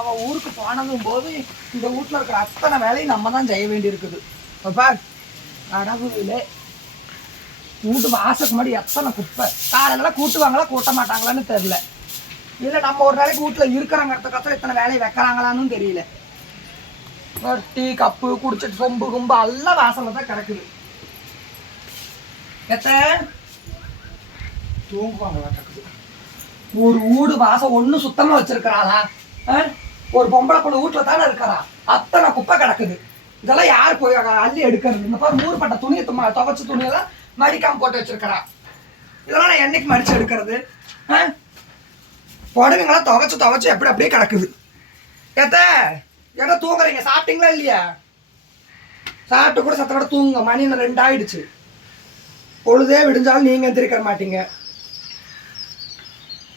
அவ ஊருக்கு போனதும் போது இந்த வீட்ல இருக்கிற அத்தனை வேலையும் நம்ம தான் செய்ய வேண்டி இருக்குது பார் கடவுளே வீட்டு வாசக்கு முன்னாடி எத்தனை குப்பை? காலையில கூட்டுவாங்களா கூட்ட மாட்டாங்களான்னு தெரியல. இல்லை நம்ம ஒரு நாளைக்கு வீட்டில் இருக்கிறங்கிறதுக்கப்புறம் இத்தனை வேலையை வைக்கிறாங்களான்னு தெரியல. ஒரு டீ கப்பு குடிச்சிட்டு சொம்பு கும்பு எல்லாம் வாசலில் தான் கிடக்குது. எத்த? தூங்குவாங்களா கிடக்குது. ஒரு வீடு வாசம் ஒண்ணு சுத்தமா வச்சிருக்கிறாளா? ஒரு பொம்பளை பொண்ணு வீட்டில் தானே இருக்கிறா. அத்தனை குப்பை கிடக்குது. இதெல்லாம் யார் போய் அள்ளி எடுக்கிறது? இந்த பாரு மூறுபட்ட துணியை தும்மா துவைச்ச துணியெல்லாம் மடிக்காமல் போட்டு வச்சிருக்கிறா. இதெல்லாம் நான் என்னைக்கு மடிச்சு எடுக்கிறது? ஆ? புடவைங்களாம் துவைச்சு துவைச்சு எப்படி அப்படியே கிடக்குது. ஏத்த என்ன தூங்குறீங்க? சாப்பிட்டீங்களா இல்லையா? சாப்பிட்டு கூட சத்தோட தூங்குங்க. மணி இன்னும் ரெண்டு ஆயிடுச்சு பொழுதே விடிஞ்சாலும் நீங்கள் எந்திரிக்க மாட்டீங்க.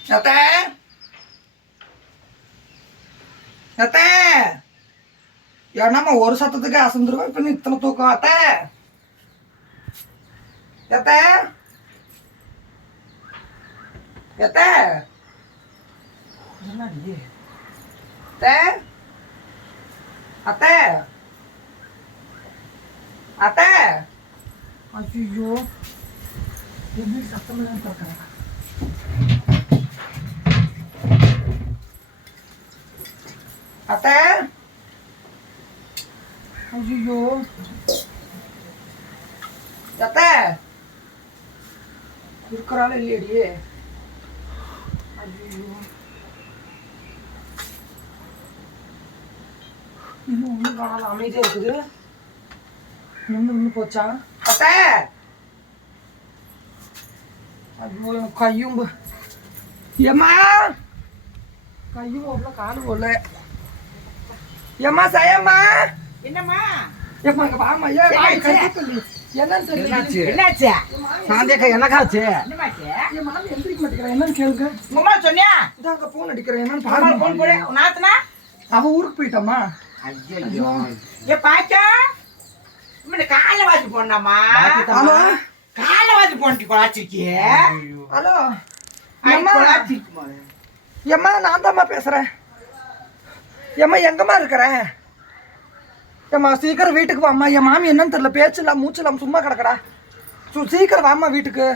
ஏத்தே அத்த! என்னம்மா ஒரு சத்தத்துக்கு அசந்துருவேன் இப்ப இத்தனை தூக்கம் அத்த! எத்த! எத்த! என்னடி? அத்தை! அத்தை! ஐயோ எப்படி சத்தம் இல்லாம திறக்கறா? அத்த? ஐயோ அத்த? இருக்கிறாலும் இல்லையடி ஐயோ இன்னும் ஒன்றும் காணாத அமைதியாக இருக்குது. நின்று ஒன்று போச்சா? அத்த? ஐயோ எனக்கு கையும் பு- ஏம்மா? கையும் போடல காலும் போடல ஏம்மா சயம்மா? என்னம்மா? ஏம்மா இங்க வாம்மா ஏன் வாய் கை தூக்கலி. என்னன்னு தெரியல. என்னாச்சு? சாந்தியக்கா என்னக்காச்சு என்னமாச்சு? என் மாமி எந்திரிக்க மாட்டேங்கிறா என்னன்னு கேளுங்க. அம்மா சொன்னியா? இதாங்க போன் அடிக்கிறேன். என்னன்னு அம்மா போன் போடு. பாருங்க நாத்தனா? அவ ஊருக்கு போயிட்டாமா ஐயோ ஏ பாச்சா இந்த கால வாசி போடலாமா ஹலோ கால வாசி போட்டு கொலாச்சிருக்கிய. ஹலோ. ஏம்மா. ஏம்மா நான் தாம்மா பேசுறேன். ஏம்மா எங்கம்மா இருக்கிறேன் ஏம்மா சீக்கிரம் வீட்டுக்கு வாம்மா. என் மாமி என்னன்னு தெரில பேச்சு இல்லாம மூச்சு சும்மா கிடக்குறா ஸோ சீக்கிரம் வாம்மா வீட்டுக்கு.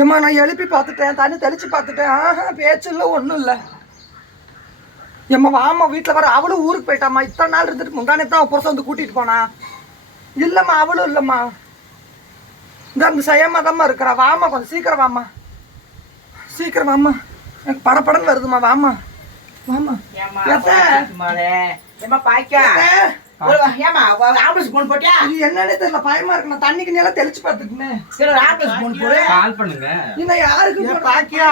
ஏம்மா நான் எழுப்பி பார்த்துட்டேன் தண்ணி தெளித்து பார்த்துட்டேன். ஆஹா பேச்சு இல்லை ஒன்றும் இல்லை. ஏம்மா வாம்மா வீட்டில் வர அவளும் ஊருக்கு போயிட்டாம்மா. இத்தனை நாள் இருந்துட்டு முந்தானே தான் புருஷன் வந்து கூட்டிகிட்டு போனா. இல்லைம்மா அவளும் இல்லைம்மா. இந்த அந்த செய்யம்மா தாம்மா இருக்கிறா. வாம்மா கொஞ்சம் சீக்கிரம் வாம்மா. சீக்கிரம் வாம்மா. எனக்கு படப்படன்னு வருதும்மா வாம்மா. இது என்னன்னே தெரியல பயமா இருக்கு. நான் தண்ணிக்கு நீ எல்லாம் தெளிச்சு போடு. கால் பண்ணுங்க. இன்னும் யாருக்கு பாக்கியா?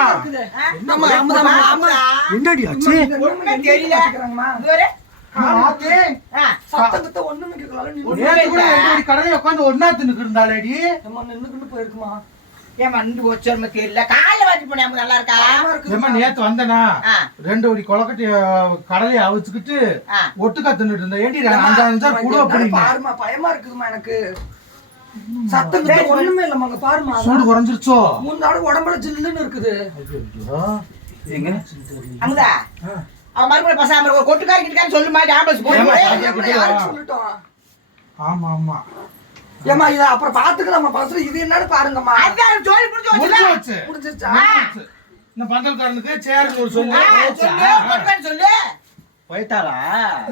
என்னடி எந்திரிக்க தெரியல. ஒண்ணுமே கேட்கல. நீ ஒண்ணுமே நேத்து கூட இல்ல. என்னடி கடையில உட்கார்ந்து ஒண்ணா தின்னுக்கு இருந்தாளேடி. அம்மா, நின்னுக்கிட்டு போயிருக்குமா? ஏம்மா நின்று போச்சு நமக்கு தெரியல கால வாசி போனேன் நல்லா இருக்கா. ஏம்மா நேத்து வந்தனா. ரெண்டு ஒரு கொலக்கட்டி கடலையை அவிச்சுக்கிட்டு. ஒட்டுக்கா தின்னுட்டு இருந்தேன். அம்மா, அஞ்சு குடு அப்படின்னு? பயமா இருக்குதும்மா எனக்கு. சத்தம் ஒண்ணுமே இல்லம்மா அங்க பாருமா சூடு குறைஞ்சிருச்சோ? மூணு நாள் உடம்புல ஜில்லுன்னு இருக்குது. எங்க? அமுதா அவன் மறுபடியும் பசாம ஒரு கொட்டுக்காரி கிட்டக்காரி சொல்லுமா ஆம்புலன்ஸ் போன் சொல்லட்டும். ஆமா ஆமா. ஏம்மா இத அப்புறம் பாத்துக்கலாம்மா பசு இது என்னன்னு பாருங்கம்மா. அதான் ஜோலி முடிஞ்சு வச்சு முடிஞ்சிருச்சா. இந்த பந்தல்காரனுக்கு சேர்னு ஒரு சொல்லு. சொல்லு சொல்லு. போயிட்டாளா?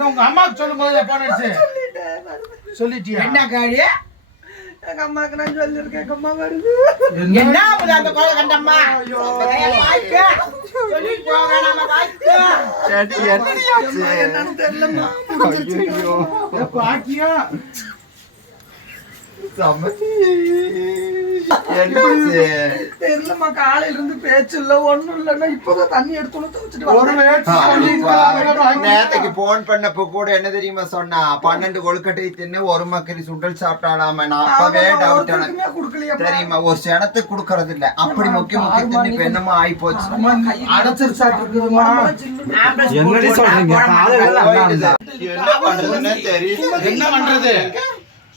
உங்க அம்மாக்கு சொல்லும் போது போன் அடிச்சு. சொல்லிட்டியா? என்ன காடி எங்க அம்மாக்கு நான் சொல்லிருக்கேன் எங்க அம்மா வருது. என்ன? அந்த குழந்தை கண்டம்மா? வாய்க்கு. சொல்லிட்டு போக நம்ம வாய்க்கு. என்னன்னு தெரியலம்மா. பாக்கியா தெரியலம்மா காலையில இருந்து பேச்சு இல்ல ஒண்ணும் இல்லன்னா இப்பதான் தண்ணி எடுத்து நேத்தைக்கு போன் பண்ணப்ப கூட என்ன தெரியுமா சொன்னா பன்னெண்டு கொழுக்கட்டை தின்னு ஒரு மக்கரி சுண்டல் சாப்பிட்டாலாம நான் அப்பவே டவுட். தெரியுமா ஒரு சனத்துக்கு கொடுக்கறது இல்ல. அப்படி முக்கிய முக்கிய தின்னு இப்ப என்னமோ ஆயி போச்சு. என்ன பண்றதுன்னு தெரியல என்ன பண்றது?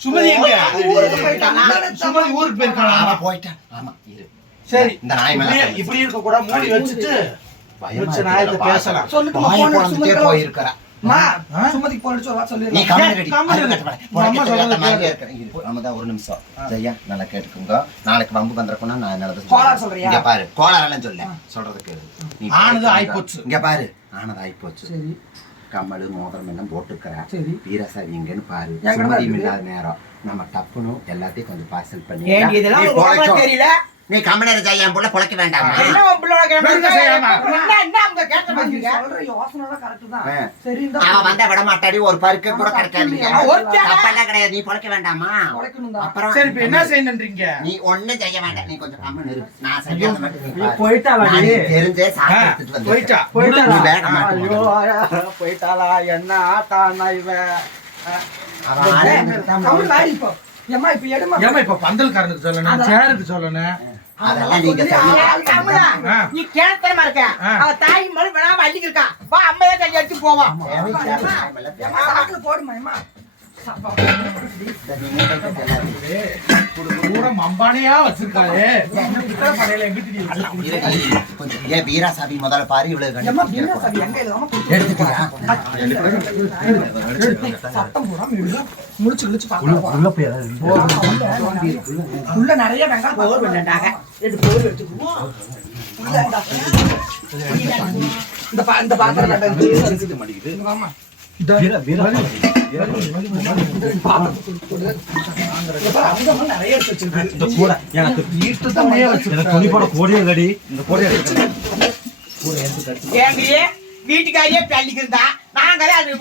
சுமதி எங்க? ஊருக்கு போயிட்டான். சுமதி ஊருக்கு போயிருக்காளா? ஆமா போயிட்டேன். ஆமா இரு. சரி. இந்த நாய் மேல. இப்படி இருக்க கூட மூடி வச்சுட்டு வச்சு நாயத்தை பேசலாம். சொல்லுட்டுமா, வாயை போன் பொளந்துட்டே சும்மா போயிருக்கிறா. மா ஆ? சுமதிக்கு போன் அடிச்சு ஒரு வார்த்தை நீ அம்மா சொல்றதை ஒரு நிமிஷம். ஜெயா நல்லா கேட்டுக்கோங்க. நாளைக்கு வம்பு பண்றப்பனா நான் நல்லது கோளாறு சொல்றியா? இங்க பாரு. சொல்ல சொல்றது கேளு. நீ ஆனது ஆயிப்போச்சு. இங்க பாரு. ஆனது ஆயிப்போச்சு. சரி. கம்மல் மோதிரம் எல்லாம் போட்டுக்கிறேன் சரி. வீரசாமி எங்கன்னு பாரு சுமதியும்? இல்லாத நேரம் நம்ம டப்புனும் எல்லாத்தையும் கொஞ்சம் பார்சல் பண்ணி. தெரியல நீ ஜெயா என் புள்ள பொழைக்க வேண்டாமா? அவன் வந்தா விட மாட்டாடி ஒரு பருக்க கூட ஒருத்தன். தப்பெல்லாம் கிடையாது நீ பொழைக்க வேண்டாமா? அப்புறம் சரி இப்ப என்ன செய்யணுன்றீங்க நீ ஒண்ணும் செய்ய வேண்டாம். நீ கொஞ்சம் கம்மன் இரு. நான் நீ? நீ தெரிஞ்சே எடுத்துட்டு வந்திருக்கேன். போயிட்டா. போயிட்டாளா? என்ன ஆட்டானா இவன் அவன் இப்போ. ஏம்மா இப்ப எடுமா? ஏமா இப்ப பந்தல்காரனுக்கு சொல்லணும் சேருக்கு சொல்லணும். அதெல்லாம் நீங்க. நீ கேட்டமா இருக்க. அவ தாய் மறு விடாம அள்ளிக்கு இருக்கா. வா அம்மையா தேவை. ஏம்மா சாக்குல போடுமா வீராசாமி முதல்ல பாரு இவ்வளவு. முழிச்சு பார்க்கலாம் உள்ள நிறைய வெங்காயம் ரெண்டு எடுத்துக்குவோம். இந்த இந்த பா- இந்த பாத்திரம் கட்ட அவங்க வந்து நிறைய எடுத்து வச்சிருக்காரு. எனக்கு துணி போட கோடியே கடி இந்த கோடியை வீட்டுக்காரியே தள்ளிக்கிறதா நாங்களே அது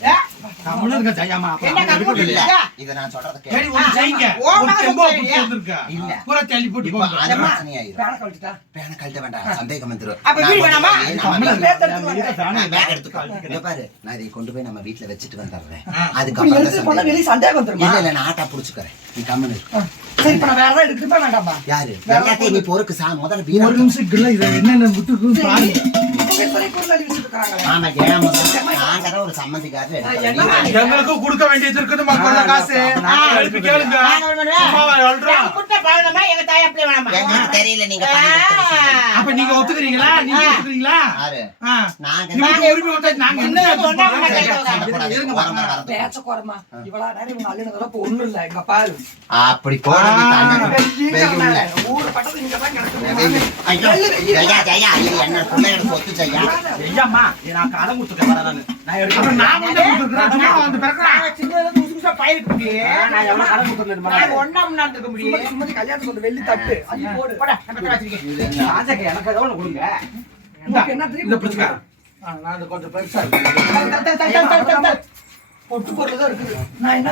ரொம்ப ஓவர் தெரியல தமிழருங்க ஜெயாமா என்ன கம்முனு இல்ல, இல்ல. இதை நான் சொல்றது சரி கேளு. ஒண்ணு செய்யுங்க ஓ, ஒரு மாசம் செம்போ சரியா? புடிச்சு வந்திருக்கா இல்ல. பூரா தள்ளி போட்டு. பேனை கழட்ட வேண்டாம், சந்தேகம் நான் கொண்டு? போய் நம்ம பேர். நான் இதை கொண்டு போய் வீட்ல வச்சுட்டு வந்துடுறேன். அதுக்கப்புறம் சந்தேகம். வெளிய சந்தேகம் வந்துருமா? இல்ல, இல்ல, நான் ஆட்டா புடிச்சுக்கிறேன். நீ வேண்டாமா? யாரு எல்லாத்தையும் நீ பொறுக்கு சா முதல்ல ஒரு என்னென்ன பாருங்க எங்களுக்கு கொடுக்க வேண்டியது இருக்குது மக்களோட காசு. எழுப்பி கேளுங்க. தெரியல நீங்க. அப்ப நீங்க ஒத்துக்கிறீங்களா? நீங்க ஒத்துக்கிறீங்களா. நாங்க உரிமை நாங்க என்ன பாரு. அப்படி ஐயோ, என்ன. ஐயாம்மா நான் கடன் கொடுத்துட்டேன் வரேன் நான் எடுக்கிறேன் நான் வந்து சும்மா வந்து பிறக்கிறேன். சின்னதுல பயிருக்கு நான் எவ்வளவு இருக்க முடியும் கல்யாணத்துக்கு ஒரு வெள்ளி தட்டு போடு. போடா நம்ம வச்சிருக்கேன் ராஜாக்கு எனக்கு ஏதோ ஒண்ணு கொடுங்க என்ன தெரியும்? பிரச்சனை நான் கொஞ்சம் பெருசா இருக்கு. பொட்டு பொருள் தான் இருக்குது. நான் என்ன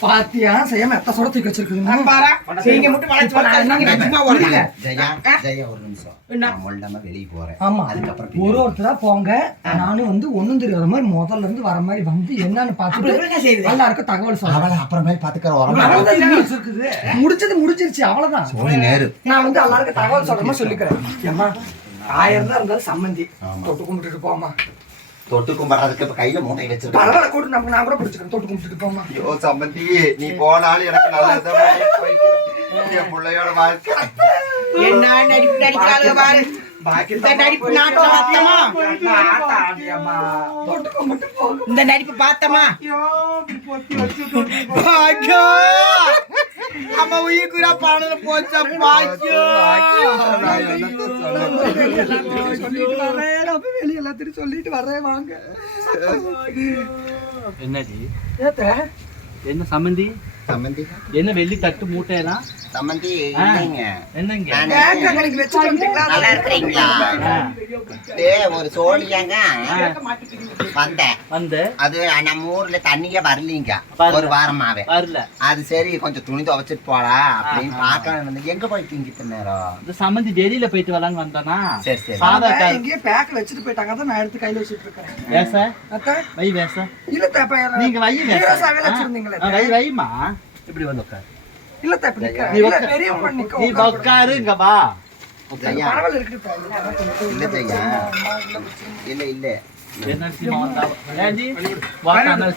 பாத்தியா செய்யாம எத்த சுட தூக்கி வச்சிருக்குதுமா? பாரா, மட்டும் வளைச்சு நீங்க சும்மா இல்ல. ஓடுங்க. ஜெயா, ஜெயா, ஒரு நிமிஷம். என்ன? நான் மொல்லமா வெளிய போறேன். ஆமா அதுக்கப்புறம் ஒரு. ஒருத்தரா போங்க நானும் வந்து ஒண்ணும் தெரியாத மாதிரி முதல்ல இருந்து வர மாதிரி வந்து என்னன்னு பார்த்துட்டு? எல்லாருக்கும் தகவல் சொல்றேன் அவளை இது. வச்சிருக்குது? முடிச்சது முடிஞ்சிருச்சு அவ்வளவுதான். நான் வந்து எல்லாருக்கும் தகவல் சொல்ற மாதிரி சொல்லிக்கிறேன் ஏம்மா ஆயிரம் தான் இருந்தாலும் சம்மந்தி. தொட்டு கும்பிட்டுட்டு போமா தொட்டு கும்பிடுறதுக்கு இப்ப கையில மூட்டை வச்சிருக்கேன். பரவாயில்ல கூட நம்ம நான் கூட பிடிச்சிக்கிறேன் தொட்டு கும்பிட்டுட்டு போமா ஐயோ, சம்மந்தி, நீ போனாலும் எனக்கு போய்க்கிறேன். என் பிள்ளையோட வாழ்க்கை என்ன நடிப்பு நடிக்கிறாளுங்க பாரு இந்த நடிப்பு பார்த்தமா பாக்கியோ அம்மா உயிர்க்குறா பாடல போச்சா பாக்கியோ வெளிய எல்லாத்தையும் சொல்லிட்டு வரேன் வாங்க என்னது ஏத்த என்ன சம்மந்தி சம்மந்தி? என்ன வெள்ளி தட்டு மூட்டையெல்லாம் சம்மந்தி என்னங்க? நல்லா இருக்கிறீங்களா? ஒரு சோழியாங்க. வந்தேன். வந்து? அது நம்ம ஊர்ல தண்ணியே வரலீங்க. வரல. ஒரு வாரமாவே. வரல. அது சரி கொஞ்சம் துணி துவைச்சிட்டு போடா அப்படின்னு பார்க்கலாம் வந்து எங்க போயிட்டீங்க இத்தனை நேரம்? இந்த சம்மந்தி வெளியில போயிட்டு வரலான்னு வந்தானா? சரி சரி. சாதா எங்கேயோ பேக் வச்சுட்டு போயிட்டாங்க. நான் எடுத்து கையில வச்சுட்டு இருக்கேன். வேச வை வேச இல்ல நீங்க வை வேச வை வைமா இப்படி வந்து உட்காரு. இல்ல தப்ப நிக்க. நீ உட்காரு. இங்க வா இல்ல ஜெயா இல்ல இல்ல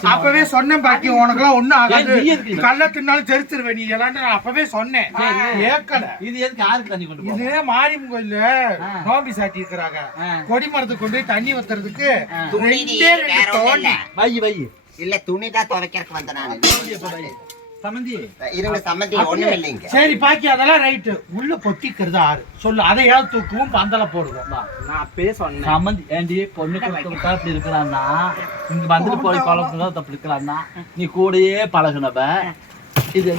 அப்பவே? சொன்னேன் பாக்கி உனக்கெல்லாம் ஒண்ணும் ஆகாது? கள்ள தின்னாலும் தெரிச்சிருவேன் நீ. எல்லாம் நான் அப்பவே சொன்னேன். ஏக்கல இது எதுக்கு யாருக்கு தண்ணி கொண்டு போற? இது மாரியம் கோயில்ல ஆ. நோம்பி சாட்டி இருக்கிறாங்க. கொடி மரத்துக்கு கொண்டு போய் தண்ணி ஊத்துறதுக்கு. ரெண்டே ரெண்டு தோண்டி வை வை இல்ல துவைக்கிறதுக்கு நானு. இப்ப வை. சமந்தி. இருங்க சம்மந்தி ஒண்ணும் இல்லைங்க. சரி பாக்கி அதெல்லாம் ரைட்டு. உள்ள பொத்திக்கிறது ஆறு. சொல்லு அதையாவது தூக்குவோம் பந்தல போடுவோம். வா. சமந்தி ஏண்டி பொண்ணு கொடுத்து விட்டா இப்படி இருக்கிறான்னா இங்க வந்துட்டு போய் குழம்பு தப்பு இருக்கிறான்னா நீ கூடயே பழகுனவ. இது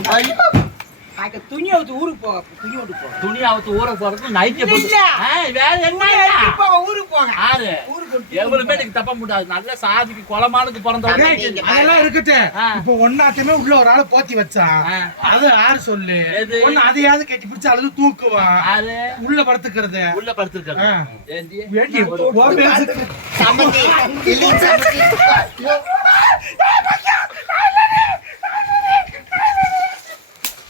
துணி அவுத்து ஊருக்கு போக துணி அவுத்து போக. துணி அவத்து ஊற போறது நைட்டே போட்டு வேற என்ன போக ஊருக்கு போங்க ஆறு. எவ்வளவுமே நீங்க தப்ப முடியாது. நல்ல சாதிக்கு குளமானுக்கு பிறந்தவங்க அதெல்லாம் இருக்கட்டு. இப்ப ஒன்னாத்தையுமே உள்ள ஒரு ஆளை போத்தி வச்சான் ஆ. அது யாரு சொல்லு? ஒன்னு அதையாவது கட்டி பிடிச்சு அழுது தூக்குவான் ஆறு உள்ள படுத்துக்கிறது. உள்ள படுத்திருக்காரு ஆ. ஏண்டி? வேண்டி உன் பேசுக்கு சம்மந்தி இல்லைங்க சம்மந்தி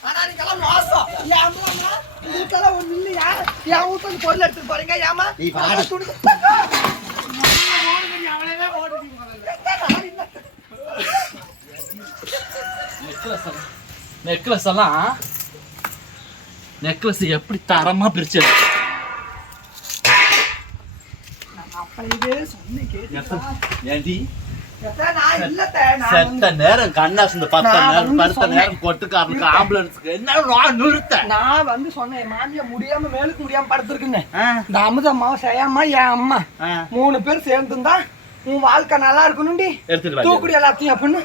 ஆனா நீங்கெல்லாம் மோசம் என் அம்மா வீட்டெல்லாம் ஒண்ணு இல்லையா என் வீட்டுல பொருள் எடுத்துட்டு போறீங்க? ஏமா நீ பாடு. நெக்லஸ் எல்லாம் நெக்லஸ் எல்லாம் நெக்லஸ் எப்படி தரமா பிரிச்சு அப்படியே சொன்னேன் கேட்டீங்களா? ஏண்டி? செத்த நேரம் கண்ணாசு பத்த நான் நேரம் படுத்த. நேரம் கொட்டுக்காரனுக்கு ஆம்புலன்ஸுக்கு என்ன நான் நிறுத்த. நான் வந்து சொன்னேன் மாமியா முடியாம மேலுக்கு முடியாம படுத்திருக்குன்னு இந்த அமுதம்மா செய்யாம என் அம்மா மூணு பேர் சேர்ந்துருந்தா உன் வாழ்க்கை நல்லா இருக்கணும்டி எடுத்துட்டு தூக்குடி எல்லாத்தையும் அப்படின்னு.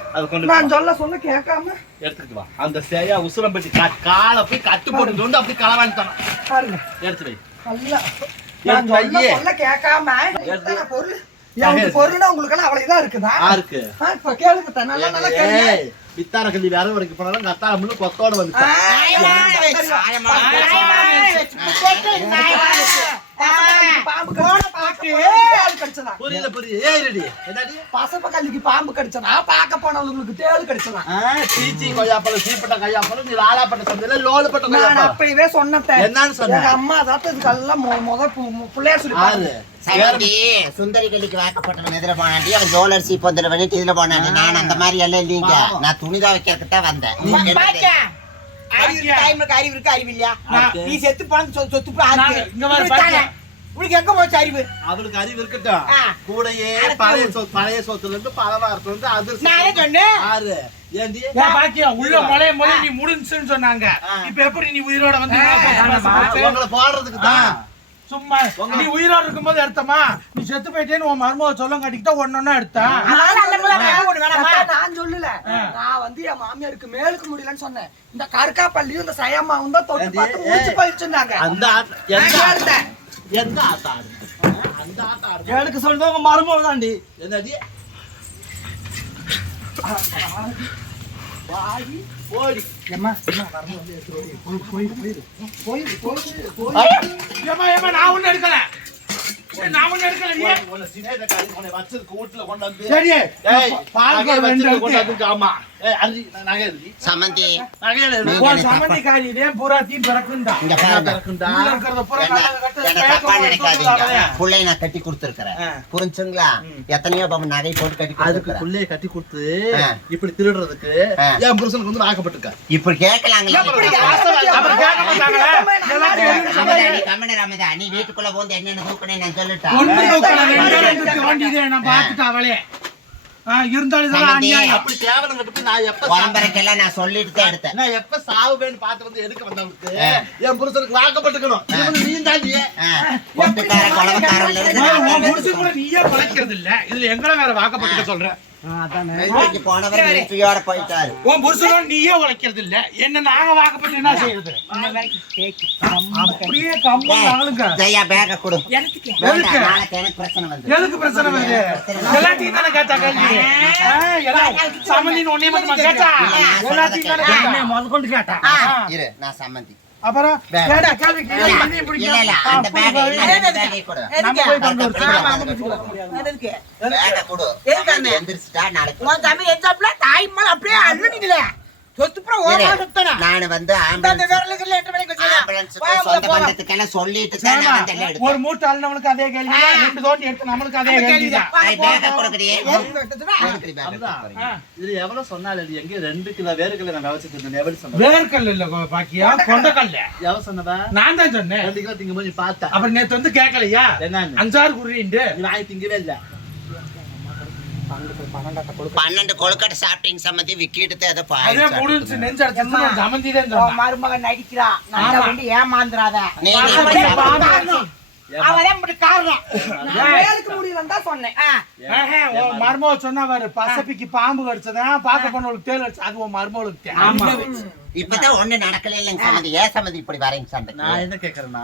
நான் சொல்ல சொல்ல கேட்காம. எடுத்துட்டு வா. அந்த சேயா உசுரம்பட்டி கா- காலை போய் கட்டு போட்டு கொண்டு அப்படி களவாணித்தான பாருங்க. எடுத்து வை. நல்லா. நான் சொல்ல கேட்காம. பொருள். பொருள்னா உங்களுக்கு எல்லாம் அவ்வளவு இதா இருக்குதா யாருக்கு ஆ, இப்ப கேளுங்க தா, நல்லா நல்லா கேளுங்க வேற வரைக்கும் போனாலும் கத்தால முள்ளு கொத்தோட வந்து பாம்பு கடிச்சதா? தேள் கடிச்சதா? புரியல புரியல ஏய் ரெடி என்னடி? பசப்ப கல்லிக்கு பாம்பு கடிச்சதா பார்க்க போனவங்களுக்கு தேள் கடிச்சதா? ஆ, சீச்சி கொய்யாப்பழம் சீப்பட்ட கொய்யாப்பழம் நீ லாலாப்பட்ட சந்தையில லோலுப்பட்ட நான் அப்பவே சொன்னேன் என்னன்னு சொன்ன? எங்க அம்மா தான் இதுக்கெல்லாம் முத பு- மு- பிள்ளையார் சொல்லி சுந்தரி கல்லிக்கு வாக்கப்பட்டவன் எதிர போனாண்டி அவன் ஜோலர்சி பொந்தல பண்ணிட்டு இதுல போனாண்டி. நான் அந்த மாதிரி எல்லாம் இல்லைங்க. நான் துணி துவைக்கிறதுக்கு தான் வந்தேன். அறிவு இருக்கு, அறிவு இருக்கு? அறிவு இல்லையா? நீ செத்து பணம் சொத்து. உனக்கு எங்க போச்சு அறிவு? அவளுக்கு அறிவு இருக்கட்டும். கூடயே பழைய சொத்து பழைய சொத்துல இருந்து பலவாரத்துல இருந்து அதிர்ஷ்டம் நானே சொன்னேன்? ஆறு உள்ள நீ முடிஞ்சுன்னு சொன்னாங்க. இப்ப எப்படி நீ உயிரோட வந்து போடுறதுக்கு தான். சும்மா நீ உயிரோட இருக்கும்போது எடுத்தமா நீ செத்து போயிட்டேன்னு உன் மருமக சொல்லம் கட்டிக்கிட்டா ஒன்னொன்னா எடுத்தா? அதனால அந்த மாதிரி வேலை ஒண்ணு வேணாமா? அதான் நான் சொல்லல. நான் வந்து என் மாமியாருக்கு மேலுக்கு முடியலன்னு சொன்னேன். இந்த கருக்காப்பள்ளியும் இந்த சயம்மாவும் தான் தொட்டு? பார்த்து முடிச்சு. போயிடுச்சுன்னாங்க. அந்த ஆட்ட எந்த அந்த ஆட்டம் ஆடு எனக்கு சொல்றவங்க மருமக தாண்டி. என்னடி? ஏமா ஏமா நான் ஒண்ணு எடுக்கல. நான் ஒண்ணு எடுக்கல நீ? உன்னை சினேத காரி உன்னை வச்சிருக்கு வீட்டுல கொண்டு வந்து சரி. பால் கொண்டு. வந்து ஆமா. பிறக்குண்டா இங்க தப்பா நினைக்காதீங்க. தூக்குறாங்களே. புள்ளைய நான் கட்டி கொடுத்துருக்கிறேன். புரிஞ்சுங்களா? எத்தனையோ பக்கம் நகை போட்டு கட்டி அதுக்கு புள்ளைய கட்டி கொடுத்து. இப்படி திருடுறதுக்கு. என் புருஷனுக்கு வந்து ஆக்கப்பட்டிருக்க. இப்படி கேட்கலாங்களா. நீ வீட்டுக்குள்ள போந்து என்னென்ன தூக்குனே நான் சொல்லட்டா ஒண்ணு நோக்கல, ரெண்டு ரெண்டு வண்டிதே நான் பார்த்துட்டா அவளே. இருந்தாலும் இதெல்லாம். அநியாயம். அப்படி கேவலம் கட்டு போய் நான் எப்ப உடம்பரைக்கெல்லாம் நான் சொல்லிட்டு தான் எடுத்தேன். நான் எப்ப சாவுவேன்னு பார்த்து வந்து எடுக்க வந்தவனுக்கு. என் புருஷனுக்கு வாக்கப்பட்டுக்கணும். இவனு நீ தாண்டியே ஒட்டுக்கார உன் புருஷன் கூட நீயே பழைக்கிறது இல்ல இதுல எங்களை வேற வாக்கப்பட்டு சொல்ற. உன் புருஷனோட நீயே உழைக்கிறது இல்ல என்ன நாங்க வாக்கப்பட்டு என்ன செய்யுது அப்படியே கம்பம் ஆளுங்க ஜெயா பேக்க கொடு. எனக்கு எதுக்கு? வேண்டாம், நாளைக்கு எனக்கு பிரச்சனை வந்து எதுக்கு பிரச்சனை வருது? எல்லாத்தையும் தானே கேட்டா கேள்வி? சம்மந்தின்னு ஒன்னே மட்டுமா கேட்டா? எல்லாத்தையும் தானே கேட்டா? முதற்கொண்டு கேட்டா? இரு நான் சம்மந்தி. அப்புறம் தாய் மேல அப்படியே சுத்தணும் நான் வந்து சொல்லிட்டு தான் நான் வந்து எடுத்தேன். ஒரு மூட்டை அள்ளவனுக்கு அதே கேள்வி ரெண்டு தோண்டி எடுத்து நம்மளுக்கு அதே கேள்வி? இது எவ்வளவு சொன்னாலும் இது எங்க ரெண்டு கிலோ வேர்க்கல்ல நான் வச்சுட்டு இருந்தேன் எவ்வளவு சொன்னவ வேர்க்கல் இல்ல பாக்கியா? கொண்டக்கல்ல எவ்வளவு சொன்னவ? நான் தான் சொன்னேன். ரெண்டு கிலோ திங்க போய் பார்த்தேன் அப்புறம் நேத்து வந்து கேட்கலையா? என்னன்னு? அஞ்சாறு குறிண்டு நீ வாங்கி திங்கவே இல்ல. பன்னெண்டு கொழுக்கட்டை சாப்பிட்டீங்க சம்மந்தி விக்கிட்டு ஏதோ மருமகன் நடிக்கிறா. ஆமா. வந்து ஏமாந்துறாத. மருமக சொன்னா பாரு பசப்பிக்கு பாம்பு கடிச்சதா? பார்க்க போனவளுக்கு தேல் அடிச்சு அது உன் மருமகளுக்கு தேவை. இப்பதான் ஒண்ணு நடக்கல இல்லைங்க சம்மந்தி. ஏன் சம்மந்தி இப்படி வரீங்க நான் சண்டைக்கு என்ன கேக்குறேன்னா.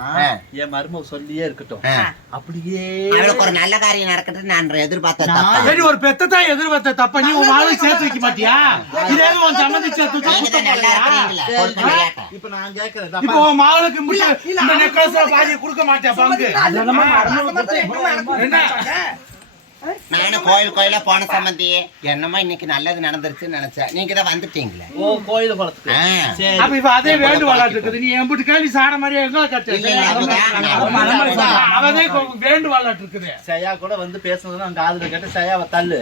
என் மருமக சொல்லியே இருக்கட்டும். அப்படியே அவளுக்கு ஒரு நல்ல காரியம் நடக்கட்டும் நான் எதிர்பார்த்தேன் நான் தப்பா. சரி ஒரு பெத்ததான் எதிர்பார்த்த தப்ப? நீ உன் மாலை சேர்த்து வைக்க மாட்டியா? இதே உன் சம்மந்தி சேர்த்து தான். இப்ப நான் கேக்குறேன் இப்போ முடி- இந்த நெக்லஸ்ல பாதியை கொடுக்க மாட்டியா பங்கு? என்ன? நானும் கோயில் கோயிலா போன சம்மந்தி என்னமா இன்னைக்கு நல்லது நடந்துருச்சுன்னு நினைச்சேன். நீங்க தான் வந்துட்டீங்களே. ஓ கோயில் குளத்துக்கு அப்ப இப்ப அதே வேண்டு விளையாட்டு இருக்குது. நீ எம்பிட்டு கேள்வி சாட மாதிரியே எங்க கட்டு அவதே வேண்டு விளையாட்டு இருக்குது. சையா கூட வந்து பேசுனது நான் காதுல கேட்டு சையாவை தள்ளு.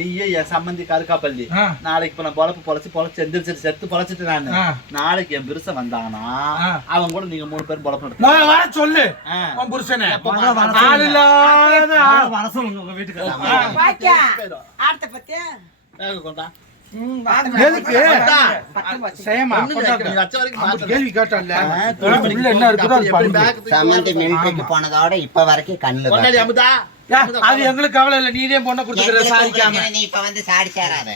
நீயே என் சம்மந்தி கருக்காப்பள்ளி. நாளைக்கு இப்ப நான் பொழப்பு பொழைச்சு பொழைச்சு எந்திரிச்சு செத்து பொழைச்சிட்டு நானு. நாளைக்கு என் பெருசன் வந்தாங்கன்னா ஆ. அவன் கூட நீங்க மூணு பேரும் பொழப்பு வர சொல்லு. புருஷனை. வர சொல்லுங்க உங்க வீட்டுக்கு. போனதோட இப்ப வரைக்கும் யா, அது எங்களுக்கு கவலை இல்ல. நீதே பொண்ணை கொடுத்துக்கிற நீ இப்ப வந்து சாடி சேராத.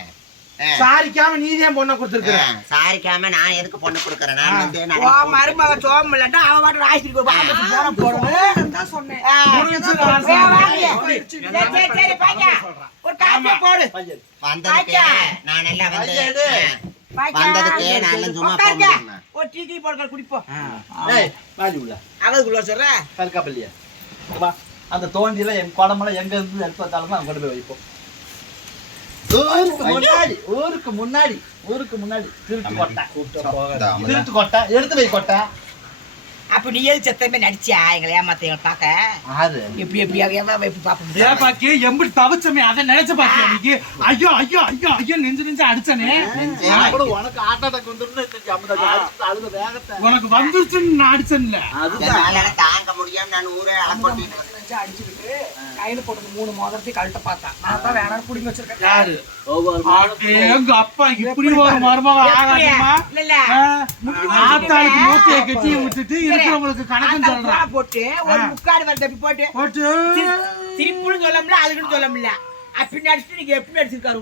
சாரிக்காம நீதே பொண்ணை கொடுத்துருக்குற ஆ, சாரிக்காம நான் எதுக்கு பொண்ணு கொடுக்கறேன் நான் வந்து நான் மருமக சோகம் இல்லைன்னா அவன் பாட்டு போய். தான் சொன்னேன் ராசி. வாங்க. சரி, சரி. ஒரு போடு. வந்ததுக்கு. நான் எல்லாம் வந்து. வந்ததுக்கு நான் எல்லாம் சும்மா. முடியுமா? ஒரு டீ கீ போடுங்க, குடிப்போம். ஏய், வாடி உள்ள. அவதுக்குள்ள சொல்ற இங்க வா. அந்த தோண்டியில என் குடம்பெல்லாம் எங்க இருந்து எடுத்து வந்தாலும் அங்க கொண்டு போய் வைப்போம் ஊருக்கு முன்னாடி ஊருக்கு முன்னாடி ஊருக்கு முன்னாடி திருட்டு கொட்டை. திருட்டு கொட்டை எடுத்து வை கொட்டை. அப்ப நீ எது செத்தமே நடிச்சியா? எங்களை ஏமாத்த பார்க்க? அது எப்படி எப்படி எப்படி ஏ பார்ப்போம்? பாக்கி எம்பிட்டு தவிச்சமே அதை நினைச்சு பாக்கியா இன்னைக்கு ஐயோ ஐயோ ஐயோ ஐயோ நெஞ்சு நெஞ்சு அடிச்சனே. நான் கூட உனக்கு ஆட்ட அட்டாக் வந்துருன்னு உனக்கு வந்துருச்சுன்னு நான் அடிச்சேன்ல. அதுதான். தாங்க முடியாம நான் ஊரே அடிச்சுக்கிட்டு கையில போட்டது மூணு மோதிரத்தை கழட்ட பார்த்தேன். நான் தான் வேணாம் புடிங்க வச்சிருக்கேன். யாரு? அப்பா இப்படி ஒரு மருமக ஆகாதுமா இல்ல இல்ல. ஆத்தாளுக்கு மூட்டையை கட்டி விட்டுட்டு இருக்கிறவங்களுக்கு ஆத்தா சொல்றான். போட்டு ஒரு முக்காடு வர தப்பி போட்டு. போட்டு. திருப்புன்னு சொல்ல முடியல அதுக்குன்னு சொல்ல முடியல. அப்படி நடிச்சுட்டு நீங்க எப்படி நடிச்சிருக்காரு?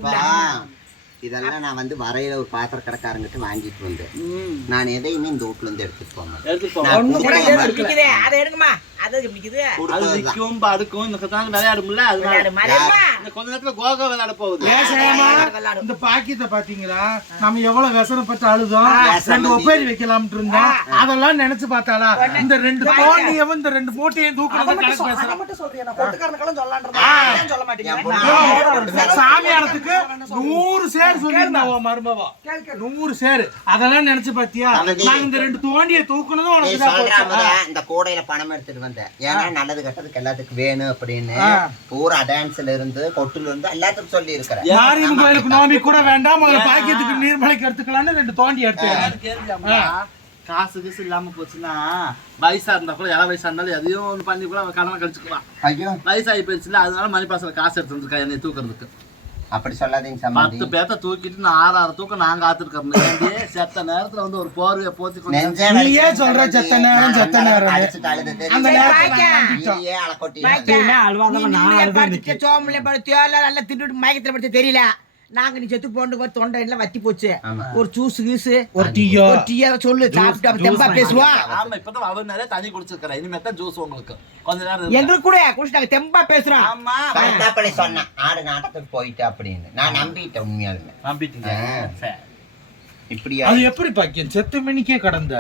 இதெல்லாம் நான் வந்து வரையில ஒரு பாத்திர கடைக்காரங்கிட்ட வாங்கிட்டு வந்தேன். நான் எதையுமே இந்த வீட்டுல இருந்து எடுத்துட்டு போக மாட்டேன். எடுத்து நான் ஒண்ணு கூட கொடுத்தது ஏதோ நிக்குதே அதை எடுங்கம்மா. அதை நிக்குது அது கொடுத்ததுதான். நிக்கும் படுக்கும் இந்த கத்தான விளையாடும்ல அது கொஞ்ச நேரத்துல கோகோ விளையாட போகுது. இந்த பாக்கியத்தை பாத்தீங்களா? நம்ம எவ்வளவு விசனப்பட்டு அழுதோம்? ரெண்டு ஒப்பேரி வைக்கலாம்னு இருந்தோம். அதெல்லாம் நினைச்சு பார்த்தாளா? இந்த ரெண்டு தோண்டியவும் இந்த ரெண்டு மூட்டையும் தூக்குறது கணக்கு பேசுறேன் சாமியாரத்துக்கு நூறு சேர் சொல்லியிருந்தா உன் மருமவா. நூறு சேர். அதெல்லாம் நினைச்சு பாத்தியா. நாங்க இந்த ரெண்டு தோண்டியை தூக்குனதும் நீ உனக்கு தான் இந்த கூடையில பணம் எடுத்துட்டு வந்தேன் ஏன்னா நல்லது கெட்டதுக்கு எல்லாத்துக்கும் வேணும் அப்படின்னு. பூரா டான்ஸ்ல இருந்து கொட்டுல இருந்து எல்லாத்துக்கும் சொல்லி இருக்கிறேன் கோயிலுக்கு நோம்பி கூட வேண்டாம். முதல்ல பாக்கியத்துக்கு நீர்மலைக்கு எடுத்துக்கலாம்னு ரெண்டு தோண்டி எடுத்து யாரு கேள்வி அம்மா? காசு கீசு இல்லாம போச்சுன்னா வயசா இருந்தா கூட இள வயசா இருந்தாலும் எதையும் ஒண்ணு பண்ணி கூட அவன் கடனை கழிச்சுக்குவான். ஐயோ. வயசாகி போயிடுச்சுல அதனால மணி பாசல காசு எடுத்து வந்திருக்கா என்னை தூக்குறதுக்கு. அப்படி சொல்லாதீங்க சம்பந்தி பத்து பேர்த்த தூக்கிட்டு நான் ஆறு ஆறு தூக்கம் நான் காத்திருக்கேன் செத்த நேரத்துல வந்து ஒரு போர்வையை போத்தி நீயே சொல்ற. செத்த நேரம், நான் செத்த நேரம். அந்த. நேரத்துல பாக்கியா. நாங்க வந்துட்டோம். நீயே அழக்கொட்டி பாக்கியா, நீ நிம்மதியா படுத்துட்டு சோம்புல படுத்தியோ, இல்ல நல்லா தின்னுட்டு மயக்கத்துல படுத்து தெரியல நாங்க நீ செத்து போண்டு போய் தொண்டை எல்லாம் வத்தி போச்சு. ஒரு ஜூஸ் கீசு ஒரு டீயோ? ஒரு டீயா சொல்லு சாப்பிட்டு தெம்பா பேசுவா? ஆமா இப்பதான் அவர் நிறைய தண்ணி குடிச்சிருக்கிறேன் இனிமே தான் ஜூஸ் உங்களுக்கு. கொஞ்ச நேரம். எங்களுக்கு கூட குடிச்சிட்டாங்க தெம்பா பேசுறான் ஆமா. கருத்தாப்பள்ளி சொன்னேன் ஆடு நாட்டத்துக்கு போயிட்டு அப்படின்னு. நான் நம்பிட்டேன் உண்மையாலுமே. நம்பிட்டீங்க. இப்படியா? அது எப்படி பாக்கியம் செத்து மணிக்கே கடந்த?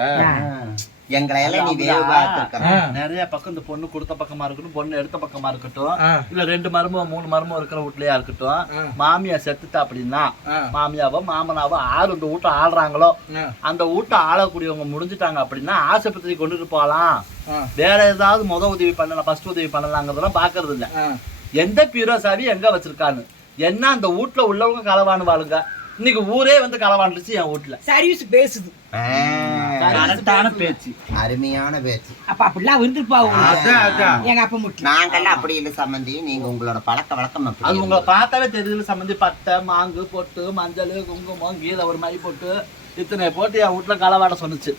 எங்களை எல்லாம் நீ வேவு பார்த்துருக்க நிறைய பக்கம் இந்த பொண்ணு கொடுத்த பக்கமா இருக்கட்டும் பொண்ணு எடுத்த பக்கமா இருக்கட்டும். இல்ல ரெண்டு மருமகம் மூணு மருமகம் இருக்கிற வீட்லயா இருக்கட்டும். மாமியா செத்துட்டா அப்படின்னா. மாமியாவோ மாமனாவோ ஆறு இந்த வீட்டை ஆடுறாங்களோ. அந்த வீட்டை ஆளக்கூடியவங்க முடிஞ்சுட்டாங்க அப்படின்னா ஆஸ்பத்திரி கொண்டுட்டு போகலாம். வேற ஏதாவது முத உதவி பண்ணலாம் ஃபர்ஸ்ட் உதவி பண்ணலாங்கிறதெல்லாம் பாக்குறது இல்ல. எந்த பீரோ சாவி எங்க வச்சிருக்கான்னு என்ன அந்த வீட்டுல உள்ளவங்க களவானு வாழுங்க இன்னைக்கு ஊரே வந்து களவாண்டுச்சு என் வீட்டுல சர்வீஸ் பேசுது கரெக்டான பேச்சு. அருமையான பேச்சு. அப்ப அப்படிலாம் இருந்திருப்பா. எங்க அப்பா முட்டி. நாங்கெல்லாம் அப்படி இல்லை சம்பந்தி நீங்க உங்களோட பழக்க வழக்கம் அது உங்களை பார்த்தாவே தெரியுது சம்மந்தி. பட்டை மாங்கு பொட்டு மஞ்சள் குங்குமம் கீழே ஒரு மை போட்டு இத்தனை போட்டு என் வீட்டுல களவாட சொன்னுச்சு.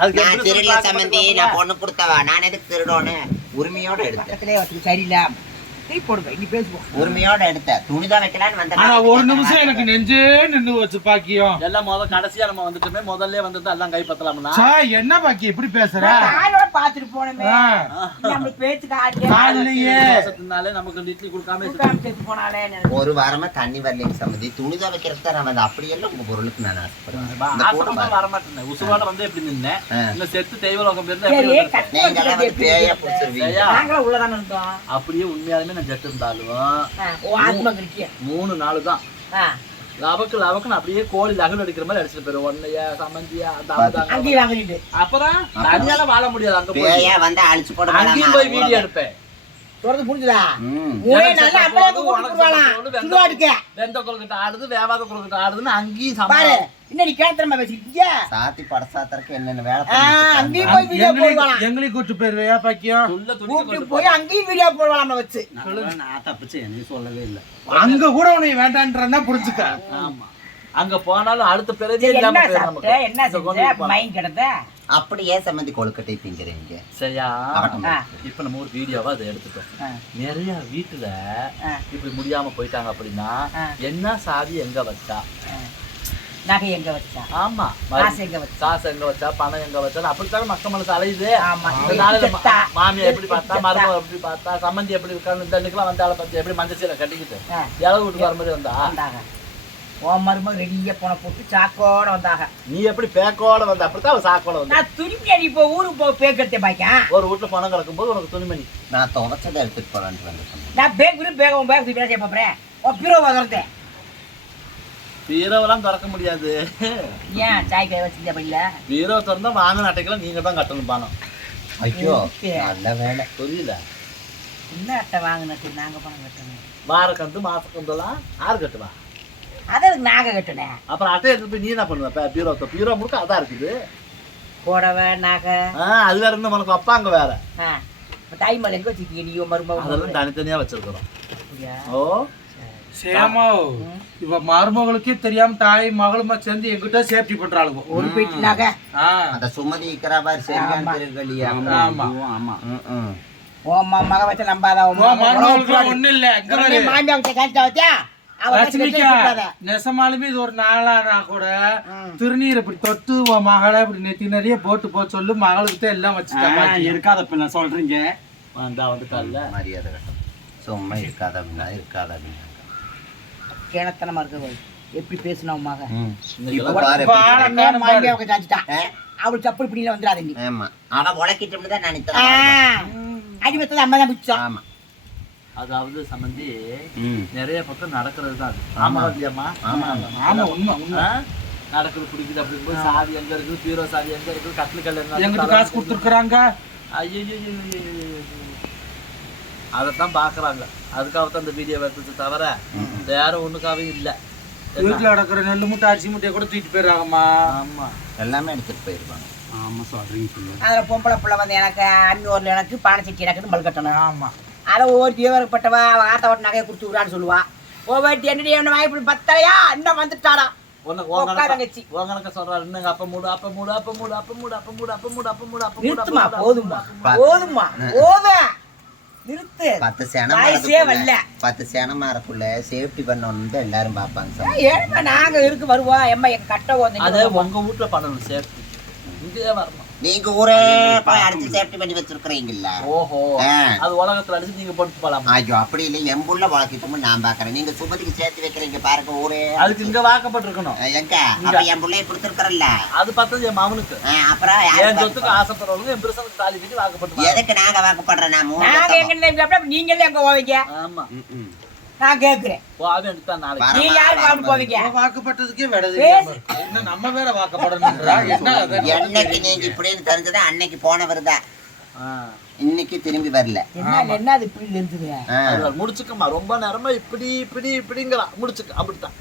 அதுக்கு நான் திருடல சம்பந்தி? நான் பொண்ணு கொடுத்தவா? நான் எதுக்கு திருடோன்னு உரிமையோட வச்சுக்கு சரியில்லை. வார்த்தை போடுங்க இங்க பேசுவோம். உரிமையோட எடுத்த துணிதான் வைக்கலான்னு வந்த ஒரு நிமிஷம் எனக்கு நெஞ்சே நின்னு வச்சு பாக்கியம். எல்லாம் முத கடைசியா நம்ம வந்துட்டோமே முதல்ல வந்துட்டு எல்லாம் கை பத்தலாம்னா? என்ன பாக்கி எப்படி பேசுற? பாத்துட்டு போனமே. நம்ம பேச்சு நமக்கு இட்லி கொடுக்காம போனாலே ஒரு வாரமா தண்ணி வரலைங்க சம்மதி துணிதான் வைக்கிறதுக்கு நம்ம அப்படி எல்லாம் உங்க பொருளுக்கு நான் ஆசைப்படுறேன் வர மாட்டேன் உசுவால வந்து எப்படி நின்னேன் இல்ல செத்து தெய்வ லோகம் பேர் அப்படியே உண்மையாலுமே நான் செத்து இருந்தாலும் மூணு நாள் தான். லவக்கு லவக்குன்னு அப்படியே கோழி லகல் அடிக்கிற மாதிரி அடிச்சிட்டு போயிரு ஒன்னையா சமந்தியா அப்புறம் தனியால வாழ முடியாது அங்க போய். பேயா வந்து அழிச்சு போட அங்கேயும் போய் வீடியோ எடுப்பேன். தொடர்ந்து புரிஞ்சுதா மூணே நல்ல அம்மாவுக்கு கொடுத்துருவாளாம். சுடுவாடுக்கு வெந்த குளத்துட்டு ஆடுது வேவாத குளத்துட்டு ஆடுதுன்னு அங்கேயும் பாரு இன்னும் நீ கேட்டமா பேசிக்கிட்டியா சாத்தி பட சாத்தறக்கு என்னென்ன வேலை அங்கேயும் போய் வீடியோ போடுவாளாம். எங்களையும் கூட்டு போயிருவியா பாக்கியம் கூப்பிட்டு போய் அங்கேயும் வீடியோ போடுவாளாம் வச்சு. நான் தப்பிச்சு என்னையும் சொல்லவே இல்லை. அங்க கூட உனக்கு வேண்டான்றா புரிஞ்சுக்க. ஆமா. அங்க போனாலும் அடுத்த பிறகு என்ன சாப்பிட்ட? என்ன மைண்ட் கிடத்த? அப்படியே சம்மந்தி கொழுக்கட்டை திங்கிறீங்க சரியா. இப்ப நம்ம ஒரு வீடியோவா அதை எடுத்துட்டோம். நிறைய வீட்டுல. இப்படி முடியாம போயிட்டாங்க அப்படின்னா. என்ன சாவி எங்க வச்சா நகை எங்க வச்சா ஆமா காசு எங்க வச்சா காசு எங்க வச்சா பணம் எங்க வச்சா அப்படித்தானே மக்கள் மனசு அலையுது ஆமா. இந்த நாளையில மா- செத்தா. மாமியார் எப்படி பார்த்தா. மருமக எப்படி பார்த்தா சம்மந்தி எப்படி இருக்கான்னு இந்த அன்னைக்கெல்லாம் வந்தால பார்த்து எப்படி மஞ்சள் சீலை கட்டிக்கிட்டு. இளவு வீட்டுக்கு வர மாதிரி வந்தா ஓ மருமக ரெடியா போன போட்டு சாக்கோட வந்தாங்க. நீ எப்படி பேக்கோட வந்த? அப்படித்தான் அவன் சாக்கோட வந்த. நான் துணிமணி அடி இப்போ ஊருக்கு போய் பேக்கெடுத்தே பாய்க்கா. ஒரு வீட்டுல பணம் கிடக்கும் போது உனக்கு துணிமணி. நான் துவைச்சதை எடுத்துட்டு வந்தேன் நான் பேக் விரு பேக பேக் பேச செய்ய போறேன் ஓ பீரோ வளர்த்தேன் பீரோவெல்லாம் திறக்க முடியாது. ஏன் சாய் கை வச்சிருந்தா பையில? பீரோ திறந்தா வாங்கின அட்டைக்கெல்லாம் நீங்க தான் கட்டணும் பணம் ஐயோ. நல்ல வேலை. புரியல. என்ன அட்டை வாங்கினது? நாங்க பணம் கட்டணும். வார கண்டு மாச கண்டுலாம் ஆறு கட்டுவா? அதை அதுக்கு நாங்க கட்டினேன் அப்புறம் அட்டை எடுத்து போய் நீ என்ன பண்ணுவ? பீரோ பீரோ முழுக்க அதான் இருக்குது. புடவை நகை. ஆ, அது வேற இன்னும் உனக்கு அப்பாங்க வேற. ஆ இப்போ தாய்மலை எங்க வச்சுக்கிய நீயோ அதெல்லாம் மருமக தனித்தனியா வச்சிருக்கிறோம்? ஓ. சேமா இவ மருமகளுக்கே தெரியாம தாய் மகளுமா சேர்ந்து எங்கிட்ட சேஃப்டி பண்றாளுங்க. ஒரு பெட்டி நகை. அந்த சுமதி இருக்கிற மாதிரி தெரியலையா ஆமா. ஆமா. ஓ மக வச்ச நம்பாத உன் மருமகளுக்கு ஒண்ணு இல்ல. மாமியா வச்ச அவ வச்சு லட்சுமிக்கா. நெசமாலுமே இது ஒரு நாளானா கூட திருநீர் இப்படி தொட்டு உன் மகளை இப்படி நெத்தி நிறைய போட்டு போ சொல்லு மகளுக்கு தான் எல்லாம் வச்சுட்டா பாக்கி. இருக்காத பின்ன சொல்றீங்க. வந்தா வந்துட்டால மரியாதை கட்டும். சும்மா இருக்காத அப்படின்னா இருக்காத அப்படின்னா. கேணத்தனமா இருக்கு. எப்படி பேசினா உன் மக? அவள் சப்பல் பிடியில வந்துடாத நீ ஆமா. ஆனா உழைக்கிட்டோம்னு தான். நினைத்தேன் அடி வச்சது அம்மா தான் பிடிச்சோம். ஆமா. அதாவது சம்பந்தி. நிறைய பக்கம் நடக்கிறது தான் ஆமா. இல்லையாம்மா? ஆமா ஆமா. உண்மை உண்மை? நடக்குது பிடிக்குது அப்படி போய் சாவி எங்க இருக்குது? பீரோ சாவி எங்க இருக்குது? கட்டில் கல் என்ன எங்கிட்ட காசு கொடுத்துருக்குறாங்க. ஐயோ அதைத்தான் பாக்குறாங்க அதுக்காக தான் இந்த வீடியோ எடுத்தது தவிர வேற ஒண்ணுக்காகவும் இல்ல? வீட்டுல கிடக்குற நெல்லு மூட்டை அரிசி மூட்டையை கூட தூக்கிட்டு போயிடுறாங்கம்மா ஆமா எல்லாமே எடுத்துட்டு போயிருப்பாங்க ஆமா சொல்றீங்க அதில் பொம்பளை பிள்ளை வந்து எனக்கு அன்னூரில் எனக்கு பானைச்சட்டி எனக்கு மல் கட்டணும் ஆமா அதை ஒவ்வொரு தீவிரப்பட்டவா அவள் ஆத்த ஓட்ட நகையை கொடுத்து விடுறான்னு சொல்லுவா ஒவ்வொரு என்னடி என்ன வாங்கி இப்படி பத்தலையா இன்னும் வந்துட்டாடா சேஃப்டி பண்ணணும் எல்லாரும் பாப்பாங்க நாங்க இருக்கு வருவோம் எம்மா எங்க கட்ட உங்க வீட்டுல பண்ணணும் சேஃப்டி இங்கே வரணும் நீங்க ஊரே போய் அடிச்சு சேஃப்டி பண்ணி வச்சிருக்கிறீங்கல்ல. ஓஹோ. அது உலகத்துல அடிச்சு நீங்க போட்டு போலாம்? ஐயோ அப்படி இல்லை. என் புள்ள வளர்க்கிட்டோம்னு நான் பாக்குறேன். நீங்க சுமதிக்கு சேர்த்து வைக்கிறீங்க பாருங்க ஊரே. அதுக்கு இங்க வாக்கப்பட்டிருக்கணும். எங்க? அப்ப என் புள்ளைய கொடுத்துருக்கறல்ல. அது பார்த்தது என் மகனுக்கு அப்புறம் என் யாரு சொத்துக்கு ஆசைப்படுறவங்க என் பிரசனுக்கு தாலி கட்டி வாக்கப்பட்டு எதுக்கு நாங்க வாக்குப்படுறோம்? நான் மூணு நாங்க எல்லாம் எங்க போவீங்க? ஆமா. நான் கேக்குறேன். வர, யாரு. போவீங்க? வாக்குப்பட்டதுக்கே விடது. என்ன நம்ம வேற வாக்கப்படணும்ன்றா என்ன? என்னைக்கு நீங்க இப்படின்னு தெரிஞ்சது அன்னைக்கு போனவர் தான். இன்னைக்கு திரும்பி வரல. என்ன அது இப்படி முடிச்சுக்கம்மா. ரொம்ப நேரமா இப்படி இப்படி இப்படிங்கிறான். முடிச்சுக்க அப்படித்தான்.